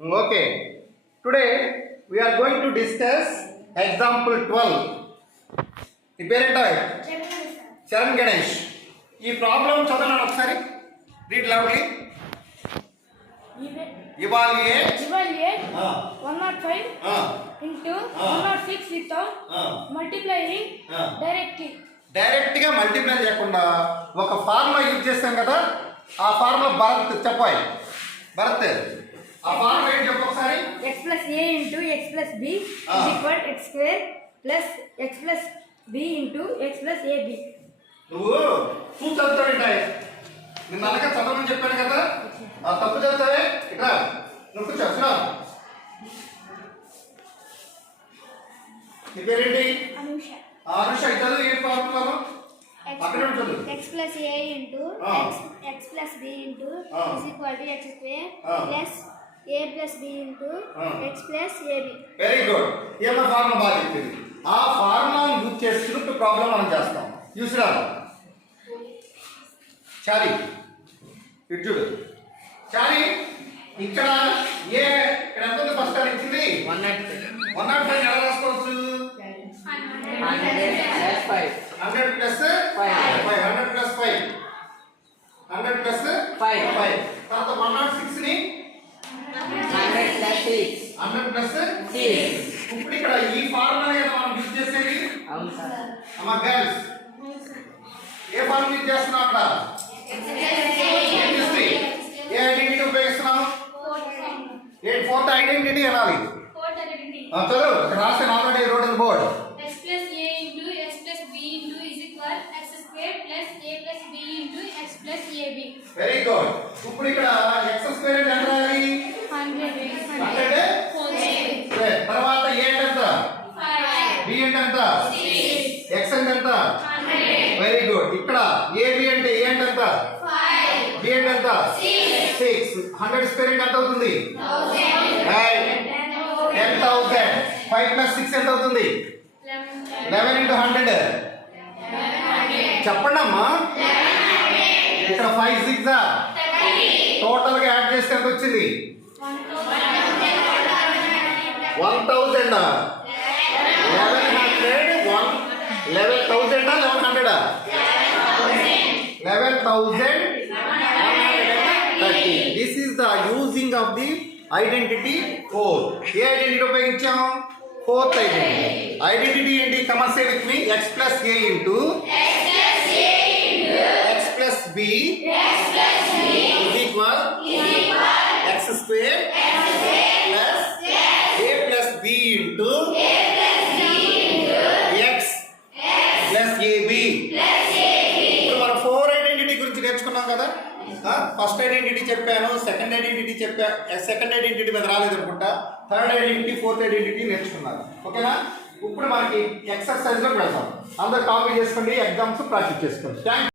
Okay. Today we are going to discuss example 12. The parent type. Charan Ganesh. This problem read loudly. Evaluate 105 into 106 without multiplying directly. Direct గా multiply చేయకుండా ఒక formula use చేస్తాం కదా, ఆ formula Bharat చెప్పాలి. భరత్ ఆ formula ఏంటి చెప్పు ఒకసారి. x plus a into x plus b is equal x square plus x plus b into x plus ab. నువ్వు చదువుతావేంటాయి, నిన్న అలాగే చదవమని చెప్పాను కదా, ఆ తప్పు చదువుతావే. ఇట్లా నువ్వు కూర్చో. నీ పేరేంటి? అనుష. చదువు ఏ ఫార్ములాలో x plus a into x plus b into is equal to x square plus a plus b into x plus ab. Very good. ఏమో ఫార్ములా బాగా చెప్పింది. ఆ ఫార్ములాను యూజ్ చేసుకుంటూ ప్రాబ్లం మనం చేస్తాం. చూసిరా చారి, ఇటు చూడు చారి. ఇక్కడ ఇక్కడ ఎంత ఉంది? ఫస్ట్ ఇచ్చింది 105 ఎలా రాసుకోవచ్చు? 100 plus 5 100 plus 5 100 plus 5 తర్వాత 106 ని 100 plus 6. ఇప్పుడు ఇక్కడ ఈ ఫార్ములా ఏదో మనం యూజ్ చేసేది. అమ్మా గర్ల్స్, ఏ ఫార్ములా యూజ్ చేస్తున్నాం అక్కడ? ఏ ఐడెంటిటీ ఉపయోగిస్తున్నాం? ఫోర్త్ ఐడెంటిటీ అనాలి. చదువు, ఇక్కడ రాసిన already road on board. x plus a into x plus b into is equal x square plus a plus b into x plus ab. Very good. ఇప్పుడు ఇక్కడ x square ఎంత రాయాలి? 100 square. తర్వాత a అంటే ఎంత? 5 b అంటే ఎంత? 6 x అంటే ఎంత? 100 వెరీ గుడ్. ఇక్కడ ab అంటే a అంటే ఎంత? 5 b అంటే ఎంత? 6. 100 స్క్వేర్ ఎంత అవుతుంది? 10,000. 5 plus 6 ఎంత అవుతుంది? 11 into 100. చెప్పండి అమ్మా. ఇక్కడ 5 6 టోటల్ గా యాడ్ చేస్తే ఎంత వచ్చింది? 1000. 11,000 1100 11,130. This is the using of the identity 4. ఏ ఐడెంటిటీ ఉపయోగించాం? Fourth identity. ఐడెంటిటీ ఏంటి? Come on say with me. x plus a into x plus b is equal x square plus a plus b into x plus ab. ఇప్పుడు మనం 4 identity గురించి నేర్చుకున్నాం కదా. First identity చెప్పాను, second identity చెప్పాను. Second identity మీద రాలేదు అనుకుంటా. థర్డ్ ఐడెంటిటీ, ఫోర్త్ ఐడెంటిటీ నేర్చుకున్నారు. ఓకేనా? ఇప్పుడు మనకి ఎక్సర్సైజ్లో పెడతాం. అందరు కాపీ చేసుకోండి, ఎగ్జామ్స్ ప్రాక్టీస్ చేసుకోండి. థ్యాంక్